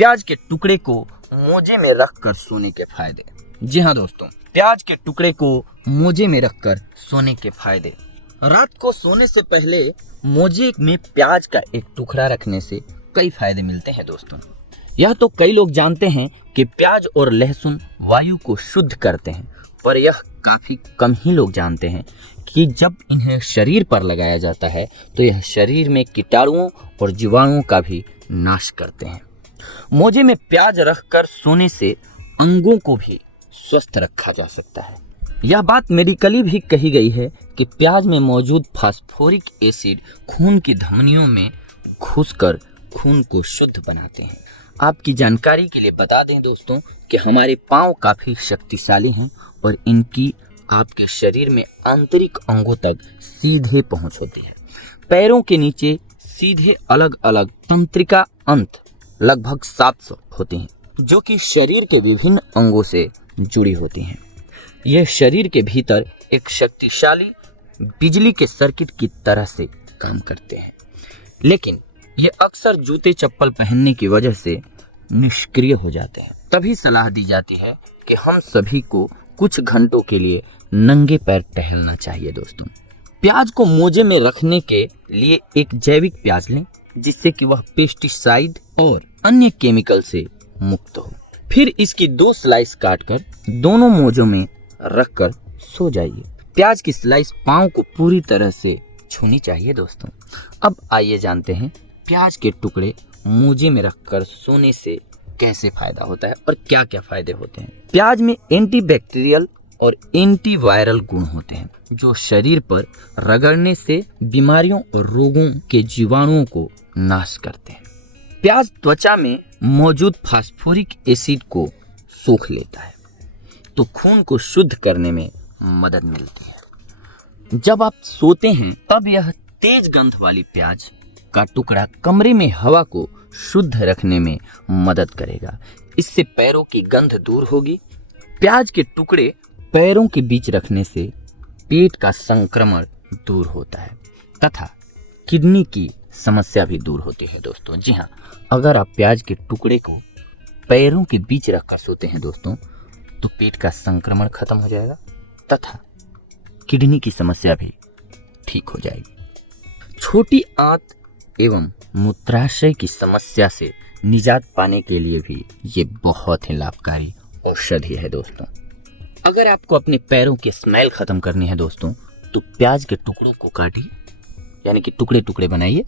प्याज के टुकड़े को मोजे में रखकर सोने के फायदे। जी हाँ दोस्तों, प्याज के टुकड़े को मोजे में रखकर सोने के फायदे। रात को सोने से पहले मोजे में प्याज का एक टुकड़ा रखने से कई फायदे मिलते हैं दोस्तों। यह तो कई लोग जानते हैं कि प्याज और लहसुन वायु को शुद्ध करते हैं, पर यह काफी कम ही लोग जानते हैं कि जब इन्हें शरीर पर लगाया जाता है तो यह शरीर में कीटाणुओं और जीवाणुओं का भी नाश करते हैं। मोजे में प्याज रखकर सोने से अंगों को भी स्वस्थ रखा जा सकता है। यह बात मेडिकली भी कही गई है कि प्याज में मौजूद फास्फोरिक एसिड खून की धमनियों में घुसकर खून को शुद्ध बनाते हैं। आपकी जानकारी के लिए बता दें दोस्तों कि हमारे पांव काफी शक्तिशाली हैं और इनकी आपके शरीर में आंतरिक अंगों तक सीधे पहुंच होती है। पैरों के नीचे सीधे अलग अलग तंत्रिका अंत लगभग 700 होती हैं, जो कि शरीर के विभिन्न अंगों से जुड़ी होती हैं। यह शरीर के भीतर एक शक्तिशाली बिजली के सर्किट की तरह से काम करते हैं, लेकिन ये अक्सर जूते चप्पल पहनने की वजह से निष्क्रिय हो जाते हैं। तभी सलाह दी जाती है कि हम सभी को कुछ घंटों के लिए नंगे पैर टहलना चाहिए दोस्तों। प्याज को मोजे में रखने के लिए एक जैविक प्याज लें, जिससे कि वह पेस्टिसाइड और अन्य केमिकल से मुक्त हो। फिर इसकी 2 स्लाइस काटकर दोनों मोजों में रखकर सो जाइए। प्याज की स्लाइस पांव को पूरी तरह से छूनी चाहिए दोस्तों। अब आइए जानते हैं प्याज के टुकड़े मोजे में रखकर सोने से कैसे फायदा होता है और क्या क्या फायदे होते हैं। प्याज में एंटीबैक्टीरियल और एंटीवायरल गुण होते हैं, जो शरीर पर रगड़ने से बीमारियों और रोगों के जीवाणुओं को नाश करते हैं। प्याज त्वचा में मौजूद फास्फोरिक एसिड को सोख लेता है, तो खून को शुद्ध करने में मदद मिलती है। जब आप सोते हैं तब यह तेज गंध वाली प्याज का टुकड़ा कमरे में हवा को शुद्ध रखने में मदद करेगा। इससे पैरों की गंध दूर होगी। प्याज के टुकड़े पैरों के बीच रखने से पेट का संक्रमण दूर होता है तथा किडनी की समस्या भी दूर होती है दोस्तों। जी हाँ, अगर आप प्याज के टुकड़े को पैरों के बीच रखकर सोते हैं दोस्तों, तो पेट का संक्रमण खत्म हो जाएगा तथा किडनी की समस्या भी ठीक हो जाएगी। छोटी आंत एवं मूत्राशय की समस्या से निजात पाने के लिए भी ये बहुत ही लाभकारी औषधि है दोस्तों। अगर आपको अपने पैरों की स्मेल खत्म करनी है दोस्तों, तो प्याज के टुकड़ों को काटिए, यानी कि टुकड़े टुकड़े बनाइए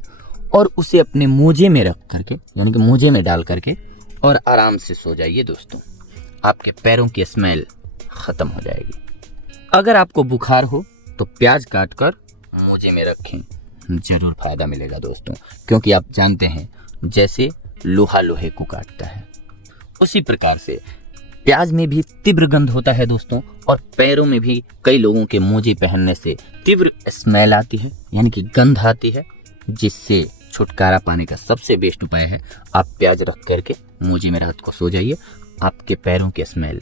और उसे अपने मोजे में रख करके, यानी कि मोजे में डाल करके और आराम से सो जाइए दोस्तों। आपके पैरों की स्मेल खत्म हो जाएगी। अगर आपको बुखार हो तो प्याज काटकर मोजे में रखें, जरूर फायदा मिलेगा दोस्तों, क्योंकि आप जानते हैं जैसे लोहा लोहे को काटता है, उसी प्रकार से प्याज में भी तीव्र गंध होता है दोस्तों। और पैरों में भी कई लोगों के मोजे पहनने से तीव्र स्मेल आती है, यानी कि गंध आती है, जिससे छुटकारा पाने का सबसे बेस्ट उपाय है आप प्याज रख करके मोजे में रात को सो जाइए। आपके पैरों की स्मेल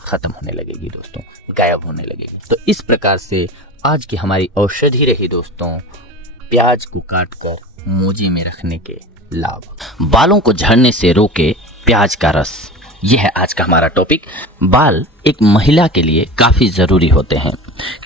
खत्म होने लगेगी दोस्तों, गायब होने लगेगी। तो इस प्रकार से आज की हमारी औषधि रही दोस्तों, प्याज को काटकर मोजे में रखने के लाभ। बालों को झड़ने से रोके प्याज का रस, यह है आज का हमारा टॉपिक। बाल एक महिला के लिए काफ़ी ज़रूरी होते हैं,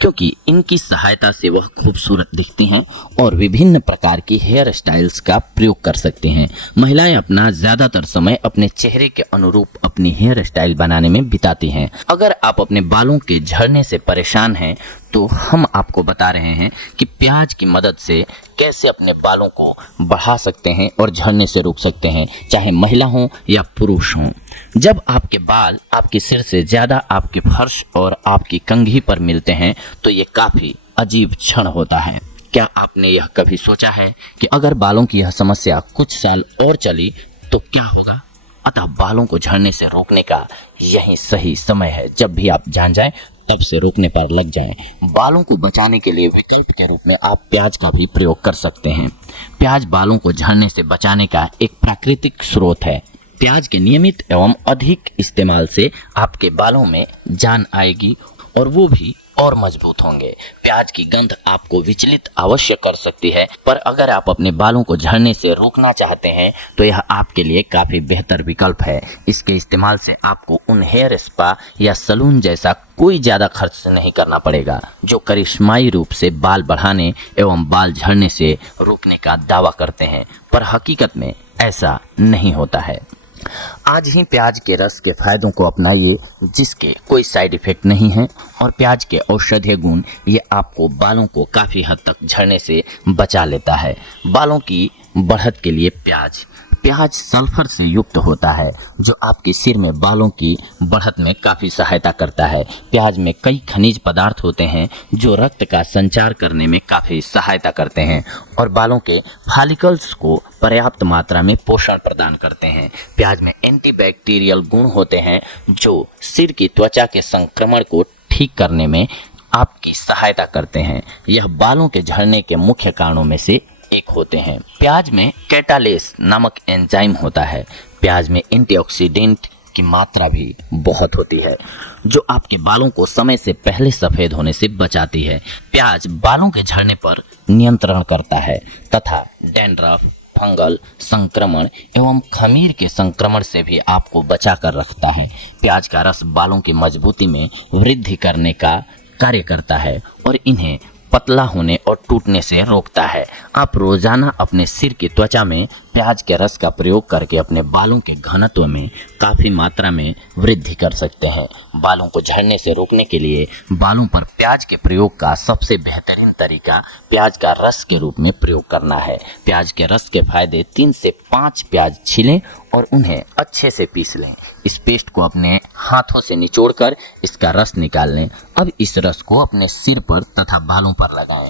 क्योंकि इनकी सहायता से वह खूबसूरत दिखती हैं और विभिन्न प्रकार की हेयर स्टाइल्स का प्रयोग कर सकती हैं। महिलाएं अपना ज़्यादातर समय अपने चेहरे के अनुरूप अपनी हेयर स्टाइल बनाने में बिताती हैं। अगर आप अपने बालों के झड़ने से परेशान हैं तो हम आपको बता रहे हैं कि प्याज की मदद से कैसे अपने बालों को बढ़ा सकते हैं और झड़ने से रोक सकते हैं, चाहे महिला हो या पुरुष हो। जब आपके बाल आपके सिर से ज़्यादा आपके फर्श और आपकी कंघी पर मिलते हैं तो ये काफ़ी अजीब क्षण होता है। क्या आपने यह कभी सोचा है कि अगर बालों की यह समस्या कुछ साल और चली तो क्या होगा? अतः बालों को झड़ने से रोकने का यही सही समय है। जब भी आप जान जाएं तब से रोकने पर लग जाएं। बालों को बचाने के लिए विकल्प के रूप में आप प्याज का भी प्रयोग कर सकते हैं। प्याज बालों को झड़ने से बचाने का एक प्राकृतिक स्रोत है। प्याज के नियमित एवं अधिक इस्तेमाल से आपके बालों में जान आएगी और वो भी और मजबूत होंगे। प्याज की गंध आपको विचलित अवश्य कर सकती है, पर अगर आप अपने बालों को झड़ने से रोकना चाहते हैं तो यह आपके लिए काफी बेहतर विकल्प है। इसके इस्तेमाल से आपको उन हेयर स्पा या सलून जैसा कोई ज्यादा खर्च नहीं करना पड़ेगा जो करिश्माई रूप से बाल बढ़ाने एवं बाल झड़ने से रोकने का दावा करते हैं, पर हकीकत में ऐसा नहीं होता है। आज ही प्याज के रस के फायदों को अपनाइए जिसके कोई साइड इफेक्ट नहीं है, और प्याज के औषधीय गुण ये आपको बालों को काफ़ी हद तक झड़ने से बचा लेता है। बालों की बढ़त के लिए प्याज सल्फर से युक्त होता है जो आपके सिर में बालों की बढ़त में काफ़ी सहायता करता है। प्याज में कई खनिज पदार्थ होते हैं जो रक्त का संचार करने में काफ़ी सहायता करते हैं और बालों के फॉलिकल्स को पर्याप्त मात्रा में पोषण प्रदान करते हैं। प्याज में एंटीबैक्टीरियल गुण होते हैं जो सिर की त्वचा के संक्रमण को ठीक करने में आपकी सहायता करते हैं। यह बालों के झड़ने के मुख्य कारणों में से एक होते हैं। प्याज में कैटालेस नामक एंजाइम होता है। प्याज में एंटीऑक्सीडेंट की मात्रा भी बहुत होती है जो आपके बालों को समय से पहले सफेद होने से बचाती है। प्याज बालों के झड़ने पर नियंत्रण करता है तथा डैंड्रफ, फंगल संक्रमण एवं खमीर के संक्रमण से भी आपको बचा कर रखता है। प्याज का रस बालों की मजबूती में वृद्धि करने का कार्य करता है और इन्हें पतला होने और टूटने से रोकता है। आप रोजाना अपने सिर की त्वचा में प्याज के रस का प्रयोग करके अपने बालों के घनत्व में काफ़ी मात्रा में वृद्धि कर सकते हैं। बालों को झड़ने से रोकने के लिए बालों पर प्याज के प्रयोग का सबसे बेहतरीन तरीका प्याज का रस के रूप में प्रयोग करना है। प्याज के रस के फायदे 3 से 5 प्याज छीलें और उन्हें अच्छे से पीस लें। इस पेस्ट को अपने हाथों से निचोड़कर इसका रस निकाल लें। अब इस रस को अपने सिर पर तथा बालों पर लगाएं।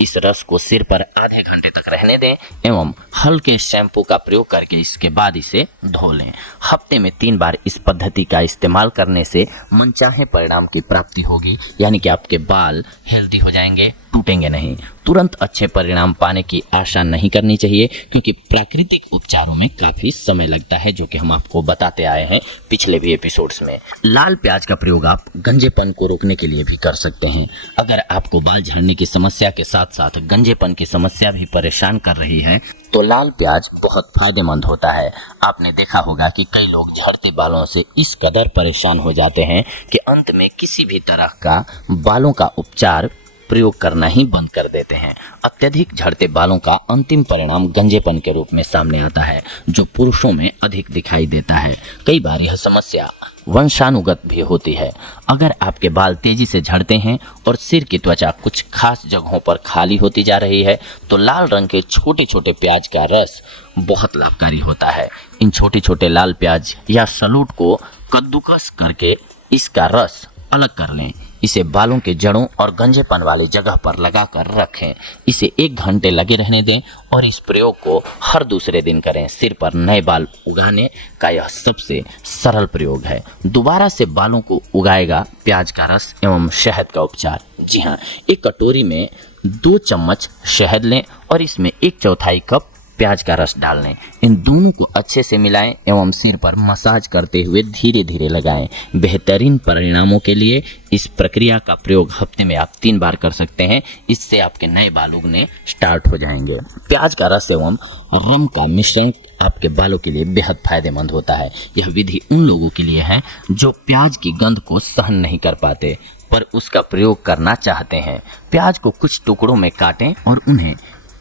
इस रस को सिर पर आधे घंटे तक रहने दें एवं हल्के शैम्पू का प्रयोग करके इसके बाद इसे धो लें। हफ्ते में 3 बार इस पद्धति का इस्तेमाल करने से मनचाहे परिणाम की प्राप्ति होगी, यानी कि आपके बाल हेल्दी हो जाएंगे, टूटेंगे नहीं। तुरंत अच्छे परिणाम पाने की आशा नहीं करनी चाहिए क्योंकि प्राकृतिक उपचारों में काफ़ी समय लगता है, जो कि हम आपको बताते आए हैं पिछले भी एपिसोड्स में। लाल प्याज का प्रयोग आप गंजेपन को रोकने के लिए भी कर सकते हैं। अगर आपको बाल झड़ने की समस्या के साथ साथ गंजेपन की समस्या भी परेशान कर रही है तो लाल प्याज बहुत फायदेमंद होता है। आपने देखा होगा कि कई लोग झड़ते बालों से इस कदर परेशान हो जाते हैं कि अंत में किसी भी तरह का बालों का उपचार प्रयोग करना ही बंद कर देते हैं। अत्यधिक झड़ते बालों का अंतिम परिणाम गंजेपन के रूप में सामने आता है जो पुरुषों में अधिक दिखाई देता है। कई बार यह समस्या वंशानुगत भी होती है। अगर आपके बाल तेजी से झड़ते हैं और सिर की त्वचा कुछ खास जगहों पर खाली होती जा रही है तो लाल रंग के छोटे छोटे प्याज का रस बहुत लाभकारी होता है। इन छोटे छोटे लाल प्याज या सलूट को कद्दूकस करके इसका रस अलग कर लें। इसे बालों के जड़ों और गंजेपन वाली जगह पर लगाकर रखें। इसे 1 घंटे लगे रहने दें और इस प्रयोग को हर दूसरे दिन करें। सिर पर नए बाल उगाने का यह सबसे सरल प्रयोग है। दोबारा से बालों को उगाएगा प्याज का रस एवं शहद का उपचार। जी हाँ, एक कटोरी में 2 चम्मच शहद लें और इसमें 1/4 कप प्याज का रस डाल लें। इन दोनों को अच्छे से मिलाएं एवं सिर पर मसाज करते हुए धीरे धीरे लगाएं। बेहतरीन परिणामों के लिए इस प्रक्रिया का प्रयोग हफ्ते में आप 3 बार कर सकते हैं। इससे आपके नए बाल उगने स्टार्ट हो जाएंगे। प्याज का रस एवं रम का मिश्रण आपके बालों के लिए बेहद फायदेमंद होता है। यह विधि उन लोगों के लिए है जो प्याज की गंध को सहन नहीं कर पाते पर उसका प्रयोग करना चाहते हैं। प्याज को कुछ टुकड़ों में काटें और उन्हें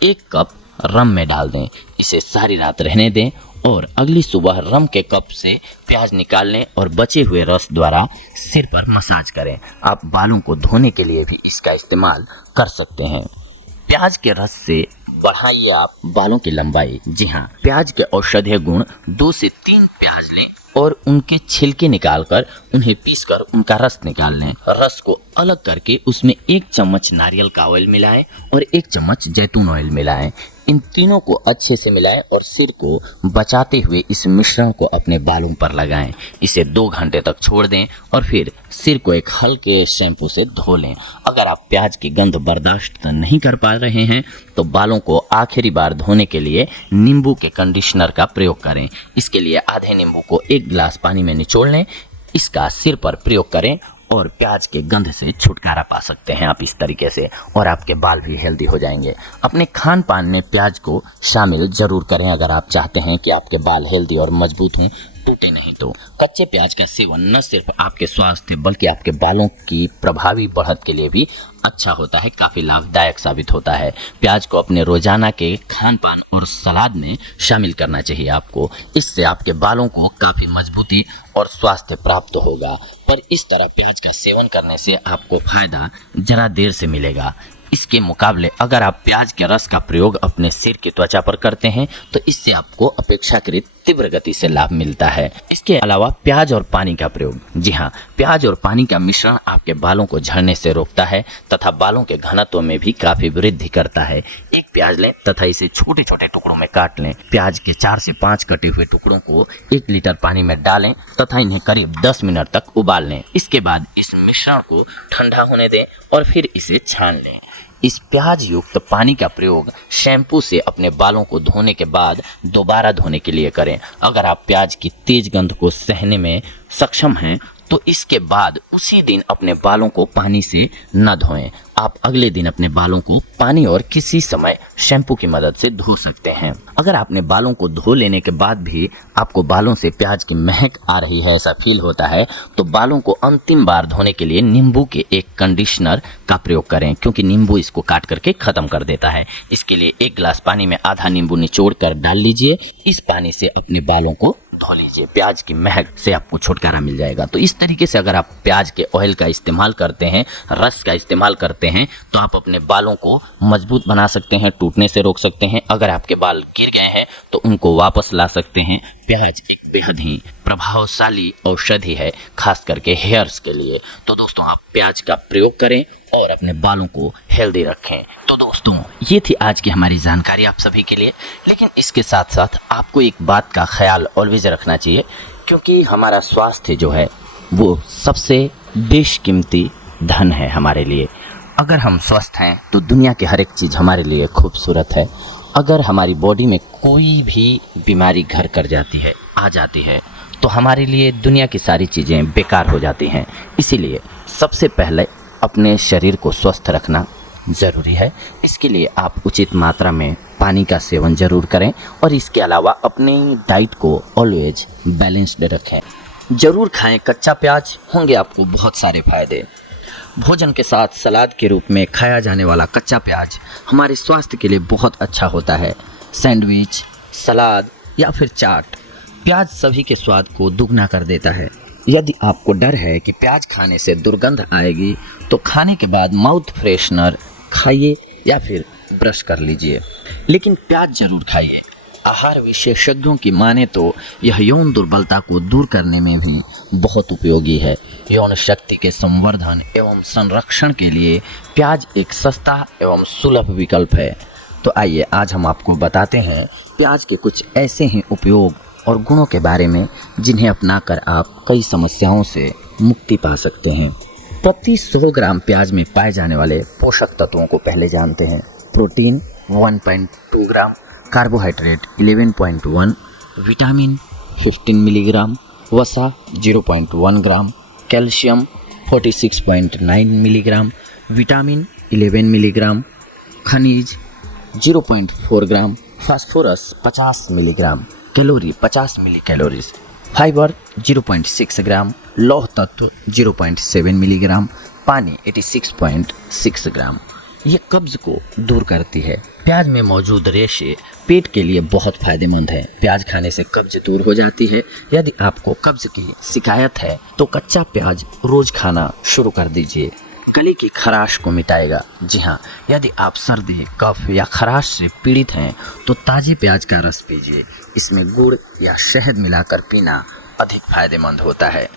1 कप रम में डाल दें। इसे सारी रात रहने दें और अगली सुबह रम के कप से प्याज निकाल लें और बचे हुए रस द्वारा सिर पर मसाज करें। आप बालों को धोने के लिए भी इसका इस्तेमाल कर सकते हैं। प्याज के रस से बढ़ाइए आप बालों की लंबाई। जी हाँ, प्याज के औषधीय गुण 2 से 3 प्याज लें और उनके छिलके निकालकर उन्हें पीसकर उनका रस निकाल लें। रस को अलग करके उसमें 1 चम्मच नारियल का ऑयल मिलाएं और 1 चम्मच जैतून ऑयल मिलाएं। इन तीनों को अच्छे से मिलाएं और सिर को बचाते हुए इस मिश्रण को अपने बालों पर लगाएं। इसे 2 घंटे तक छोड़ दें और फिर सिर को एक हल्के शैम्पू से धो लें। अगर आप प्याज की गंध बर्दाश्त नहीं कर पा रहे हैं तो बालों को आखिरी बार धोने के लिए नींबू के कंडीशनर का प्रयोग करें। इसके लिए आधे नींबू को 1 गिलास पानी में निचोड़ लें, इसका सिर पर प्रयोग करें और प्याज के गंध से छुटकारा पा सकते हैं आप इस तरीके से, और आपके बाल भी हेल्दी हो जाएंगे। अपने खान पान में प्याज को शामिल जरूर करें अगर आप चाहते हैं कि आपके बाल हेल्दी और मजबूत हों, टूटे नहीं। तो कच्चे प्याज का सेवन न सिर्फ आपके स्वास्थ्य बल्कि आपके बालों की प्रभावी बढ़त के लिए भी अच्छा होता है, काफ़ी लाभदायक साबित होता है। प्याज को अपने रोजाना के खान पान और सलाद में शामिल करना चाहिए आपको। इससे आपके बालों को काफ़ी मजबूती और स्वास्थ्य प्राप्त होगा। पर इस तरह प्याज का सेवन करने से आपको फायदा जरा देर से मिलेगा। इसके मुकाबले अगर आप प्याज के रस का प्रयोग अपने सिर की त्वचा पर करते हैं तो इससे आपको अपेक्षाकृत तीव्र गति से लाभ मिलता है। इसके अलावा प्याज और पानी का प्रयोग, जी हाँ, प्याज और पानी का मिश्रण आपके बालों को झड़ने से रोकता है तथा बालों के घनत्व में भी काफी वृद्धि करता है। एक प्याज लें तथा इसे छोटे छोटे टुकड़ों में काट लें। प्याज के 4 से 5 कटे हुए टुकड़ों को 1 लीटर पानी में डालें तथा इन्हें करीब 10 मिनट तक उबाल लें। इसके बाद इस मिश्रण को ठंडा होने दें और फिर इसे छान लें। इस प्याज युक्त पानी का प्रयोग शैम्पू से अपने बालों को धोने के बाद दोबारा धोने के लिए करें। अगर आप प्याज की तेज गंध को सहने में सक्षम हैं तो इसके बाद उसी दिन अपने बालों को पानी से न धोएं। आप अगले दिन अपने बालों को पानी और किसी समय शैम्पू की मदद से धो सकते हैं। अगर आपने बालों को धो लेने के बाद भी आपको बालों से प्याज की महक आ रही है, ऐसा फील होता है, तो बालों को अंतिम बार धोने के लिए नींबू के एक कंडीशनर का प्रयोग करें, क्योंकि नींबू इसको काट करके खत्म कर देता है। इसके लिए 1 गिलास पानी में आधा नींबू निचोड़ कर डाल लीजिए। इस पानी से अपने बालों को धो लीजिए। प्याज की महक से आपको छुटकारा मिल जाएगा। तो इस तरीके से अगर आप प्याज के ऑयल का इस्तेमाल करते हैं, रस का इस्तेमाल करते हैं, तो आप अपने बालों को मजबूत बना सकते हैं, टूटने से रोक सकते हैं। अगर आपके बाल गिर गए हैं तो उनको वापस ला सकते हैं। प्याज एक बेहद ही प्रभावशाली औषधि है, खास करके हेयर्स के लिए। तो दोस्तों, आप प्याज का प्रयोग करें और अपने बालों को हेल्दी रखें। तो दोस्तों, ये थी आज की हमारी जानकारी आप सभी के लिए। लेकिन इसके साथ साथ आपको एक बात का ख्याल ऑलवेज रखना चाहिए, क्योंकि हमारा स्वास्थ्य जो है वो सबसे बेशकीमती धन है हमारे लिए। अगर हम स्वस्थ हैं तो दुनिया की हर एक चीज़ हमारे लिए खूबसूरत है। अगर हमारी बॉडी में कोई भी बीमारी घर कर जाती है, आ जाती है, तो हमारे लिए दुनिया की सारी चीज़ें बेकार हो जाती हैं। इसीलिए सबसे पहले अपने शरीर को स्वस्थ रखना ज़रूरी है। इसके लिए आप उचित मात्रा में पानी का सेवन जरूर करें और इसके अलावा अपनी डाइट को ऑलवेज बैलेंस्ड रखें। ज़रूर खाएं कच्चा प्याज, होंगे आपको बहुत सारे फायदे। भोजन के साथ सलाद के रूप में खाया जाने वाला कच्चा प्याज हमारे स्वास्थ्य के लिए बहुत अच्छा होता है। सैंडविच, सलाद या फिर चाट, प्याज सभी के स्वाद को दुगना कर देता है। यदि आपको डर है कि प्याज खाने से दुर्गंध आएगी तो खाने के बाद माउथ फ्रेशनर खाइए या फिर ब्रश कर लीजिए, लेकिन प्याज जरूर खाइए। आहार विशेषज्ञों की माने तो यह यौन दुर्बलता को दूर करने में भी बहुत उपयोगी है। यौन शक्ति के संवर्धन एवं संरक्षण के लिए प्याज एक सस्ता एवं सुलभ विकल्प है। तो आइए आज हम आपको बताते हैं प्याज के कुछ ऐसे ही उपयोग और गुणों के बारे में जिन्हें अपनाकर आप कई समस्याओं से मुक्ति पा सकते हैं। प्रति 100 ग्राम प्याज में पाए जाने वाले पोषक तत्वों को पहले जानते हैं। प्रोटीन 1.2 ग्राम, कार्बोहाइड्रेट 11.1, विटामिन 15 मिलीग्राम, वसा 0.1 ग्राम, कैल्शियम 46.9 मिलीग्राम, विटामिन 11 मिलीग्राम, खनिज 0.4 ग्राम, फास्फोरस 50 मिलीग्राम, कैलोरी 50 मिली कैलोरीज, फाइबर 0.6 ग्राम, लौह तत्व 0.7 मिलीग्राम, पानी 86.6 ग्राम। ये कब्ज को दूर करती है। प्याज में मौजूद रेशे पेट के लिए बहुत फायदेमंद है। प्याज खाने से कब्ज दूर हो जाती है। यदि आपको कब्ज की शिकायत है तो कच्चा प्याज रोज खाना शुरू कर दीजिए। गले की खराश को मिटाएगा। जी हाँ, यदि आप सर्दी, कफ या खराश से पीड़ित हैं तो ताजे प्याज का रस पीजिए। इसमें गुड़ या शहद मिलाकर पीना अधिक फायदेमंद होता है।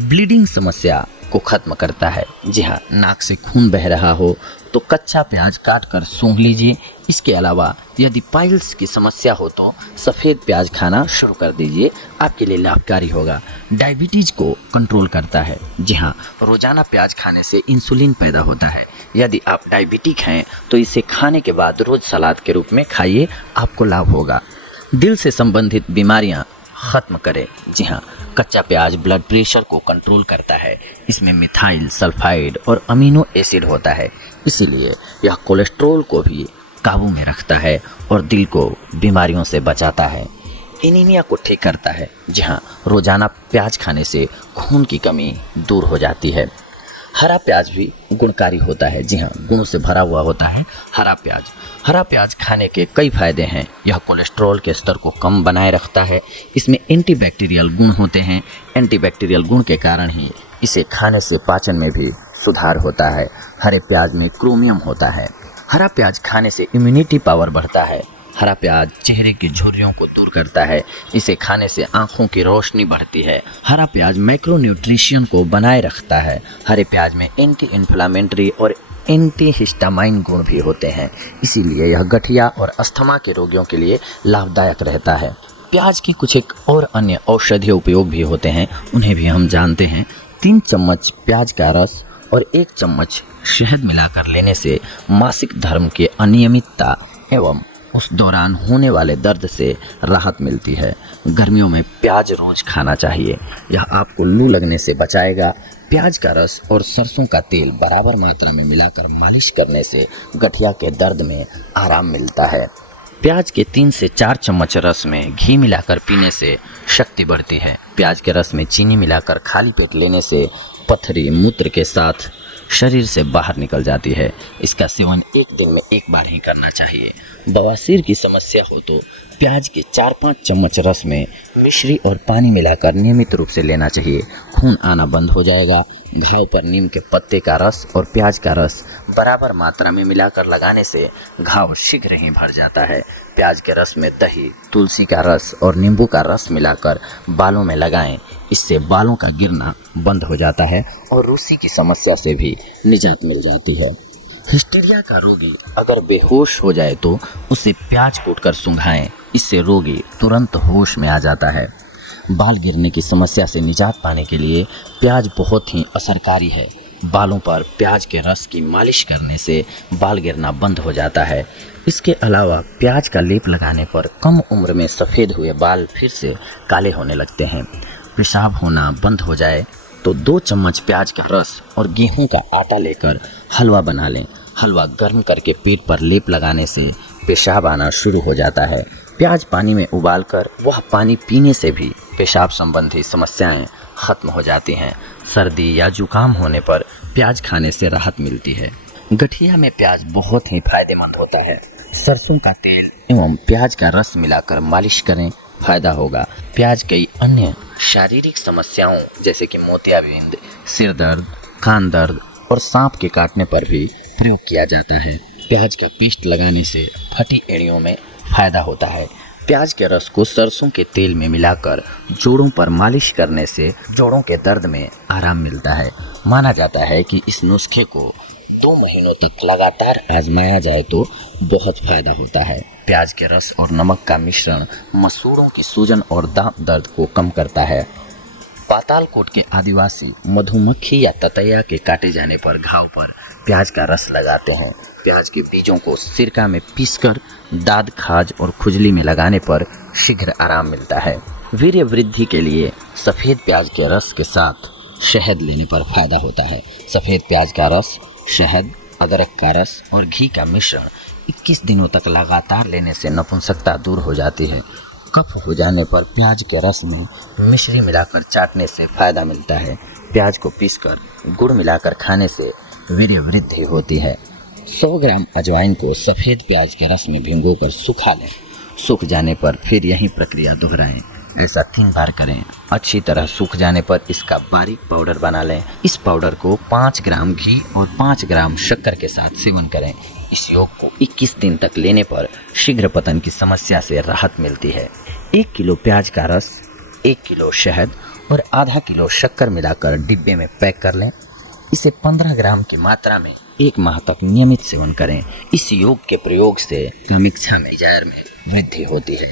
ब्लीडिंग समस्या को खत्म करता है। जी हाँ, नाक से खून बह रहा हो तो कच्चा प्याज काट कर सूंघ लीजिए। इसके अलावा यदि पाइल्स की समस्या हो तो सफ़ेद प्याज खाना शुरू कर दीजिए, आपके लिए लाभकारी होगा। डायबिटीज को कंट्रोल करता है। जी हाँ, रोजाना प्याज खाने से इंसुलिन पैदा होता है। यदि आप डायबिटिक हैं तो इसे खाने के बाद रोज सलाद के रूप में खाइए, आपको लाभ होगा। दिल से संबंधित बीमारियां खत्म करे। जी हाँ, कच्चा प्याज ब्लड प्रेशर को कंट्रोल करता है। इसमें मिथाइल सल्फाइड और अमीनो एसिड होता है, इसीलिए यह कोलेस्ट्रॉल को भी काबू में रखता है और दिल को बीमारियों से बचाता है। एनीमिया को ठीक करता है। जी हाँ, रोजाना प्याज खाने से खून की कमी दूर हो जाती है। हरा प्याज भी गुणकारी होता है। जी हाँ, गुणों से भरा हुआ होता है हरा प्याज। हरा प्याज खाने के कई फायदे हैं। यह कोलेस्ट्रॉल के स्तर को कम बनाए रखता है। इसमें एंटीबैक्टीरियल गुण होते हैं। एंटीबैक्टीरियल गुण के कारण ही इसे खाने से पाचन में भी सुधार होता है। हरे प्याज में क्रोमियम होता है। हरा प्याज खाने से इम्यूनिटी पावर बढ़ता है। हरा प्याज चेहरे की झुर्रियों को दूर करता है। इसे खाने से आंखों की रोशनी बढ़ती है। हरा प्याज मैक्रोन्यूट्रिशन को बनाए रखता है। हरे प्याज में एंटी इन्फ्लामेटरी और एंटी हिस्टामाइन गुण भी होते हैं, इसीलिए यह गठिया और अस्थमा के रोगियों के लिए लाभदायक रहता है। प्याज के कुछ एक और अन्य औषधीय उपयोग भी होते हैं, उन्हें भी हम जानते हैं। 3 चम्मच प्याज का रस और 1 चम्मच शहद मिलाकर लेने से मासिक धर्म के अनियमितता एवं उस दौरान होने वाले दर्द से राहत मिलती है। गर्मियों में प्याज रोज खाना चाहिए, यह आपको लू लगने से बचाएगा। प्याज का रस और सरसों का तेल बराबर मात्रा में मिलाकर मालिश करने से गठिया के दर्द में आराम मिलता है। प्याज के 3 से 4 चम्मच रस में घी मिलाकर पीने से शक्ति बढ़ती है। प्याज के रस में चीनी मिलाकर खाली पेट लेने से पथरी मूत्र के साथ शरीर से बाहर निकल जाती है। इसका सेवन 1 दिन में 1 बार ही करना चाहिए। बवासीर की समस्या हो तो प्याज के 4-5 चम्मच रस में मिश्री और पानी मिलाकर नियमित रूप से लेना चाहिए। खून आना बंद हो जाएगा। घाव पर नीम के पत्ते का रस और प्याज का रस बराबर मात्रा में मिलाकर लगाने से घाव शीघ्र ही भर जाता है। प्याज के रस में दही, तुलसी का रस और नींबू का रस मिलाकर बालों में लगाएं। इससे बालों का गिरना बंद हो जाता है और रूसी की समस्या से भी निजात मिल जाती है। हिस्टीरिया का रोगी अगर बेहोश हो जाए तो उसे प्याज कूटकर सूंघाएं। इससे रोगी तुरंत होश में आ जाता है। बाल गिरने की समस्या से निजात पाने के लिए प्याज बहुत ही असरकारी है। बालों पर प्याज के रस की मालिश करने से बाल गिरना बंद हो जाता है। इसके अलावा प्याज का लेप लगाने पर कम उम्र में सफ़ेद हुए बाल फिर से काले होने लगते हैं। पेशाब होना बंद हो जाए तो 2 चम्मच प्याज का रस और गेहूं का आटा लेकर हलवा बना लें। हलवा गर्म करके पेट पर लेप लगाने से पेशाब आना शुरू हो जाता है। प्याज पानी में उबालकर वह पानी पीने से भी पेशाब संबंधी समस्याएं खत्म हो जाती हैं। सर्दी या जुकाम होने पर प्याज खाने से राहत मिलती है। गठिया में प्याज बहुत ही फायदेमंद होता है। सरसों का तेल एवं प्याज का रस मिलाकर मालिश करें, फायदा होगा। प्याज कई अन्य शारीरिक समस्याओं जैसे कि मोतियाबिंद, सिर दर्द, कान दर्द और सांप के काटने पर भी प्रयोग किया जाता है। प्याज का पेस्ट लगाने से फटी एड़ियों में फायदा होता है। प्याज के रस को सरसों के तेल में मिलाकर जोड़ों पर मालिश करने से जोड़ों के दर्द में आराम मिलता है। माना जाता है कि इस नुस्खे को 2 महीनों तक लगातार आजमाया जाए तो बहुत फायदा होता है। प्याज के रस और नमक का मिश्रण मसूड़ों की सूजन और दांत दर्द को कम करता है। पातालकोट के आदिवासी मधुमक्खी या ततैया के काटे जाने पर घाव पर प्याज का रस लगाते हैं। प्याज के बीजों को सिरका में पीसकर दाद, खाज और खुजली में लगाने पर शीघ्र आराम मिलता है। वीर्य वृद्धि के लिए सफ़ेद प्याज के रस के साथ शहद लेने पर फायदा होता है। सफ़ेद प्याज का रस, शहद, अदरक का रस और घी का मिश्रण 21 दिनों तक लगातार लेने से नपुंसकता दूर हो जाती है। कफ हो जाने पर प्याज के रस में मिश्री मिलाकर चाटने से फायदा मिलता है। प्याज को पीसकर गुड़ मिलाकर खाने से वीर्य वृद्धि होती है। 100 ग्राम अजवाइन को सफ़ेद प्याज के रस में भिगोकर सुखा लें। सूख जाने पर फिर यही प्रक्रिया दोहराएं। ऐसा 3 बार करें। अच्छी तरह सूख जाने पर इसका बारीक पाउडर बना लें। इस पाउडर को 5 ग्राम घी और 5 ग्राम शक्कर के साथ सेवन करें। इस योग को 21 दिन तक लेने पर शीघ्र पतन की समस्या से राहत मिलती है। 1 किलो प्याज का रस, 1 किलो शहद और आधा किलो शक्कर मिलाकर डिब्बे में पैक कर लें। इसे 15 ग्राम की मात्रा में 1 माह तक नियमित सेवन करें। इस योग के प्रयोग से कामिक्षा में डिजायर में वृद्धि होती है।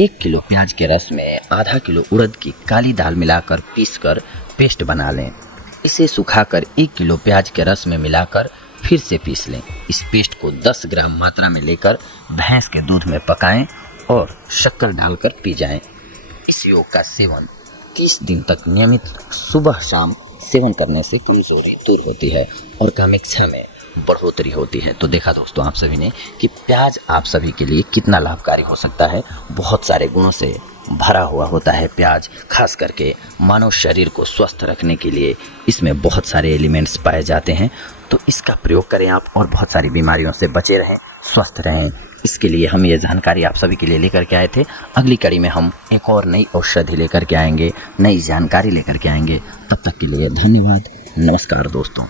1 किलो प्याज के रस में आधा किलो उड़द की काली दाल मिलाकर पीसकर पेस्ट बना लें। इसे सुखाकर 1 किलो प्याज के रस में मिलाकर फिर से पीस लें। इस पेस्ट को 10 ग्राम मात्रा में लेकर भैंस के दूध में पकाएं और शक्कर डालकर पी जाएं। इस योग का सेवन 30 दिन तक नियमित सुबह शाम सेवन करने से कमजोरी दूर होती है और कामेक्षा में बढ़ोतरी होती है। तो देखा दोस्तों आप सभी ने कि प्याज आप सभी के लिए कितना लाभकारी हो सकता है। बहुत सारे गुणों से भरा हुआ होता है प्याज, खास करके मानव शरीर को स्वस्थ रखने के लिए इसमें बहुत सारे एलिमेंट्स पाए जाते हैं। तो इसका प्रयोग करें आप और बहुत सारी बीमारियों से बचे रहें, स्वस्थ रहें। इसके लिए हम ये जानकारी आप सभी के लिए लेकर के आए थे। अगली कड़ी में हम एक और नई औषधि लेकर के आएंगे, नई जानकारी लेकर के आएंगे। तब तक के लिए धन्यवाद। नमस्कार दोस्तों।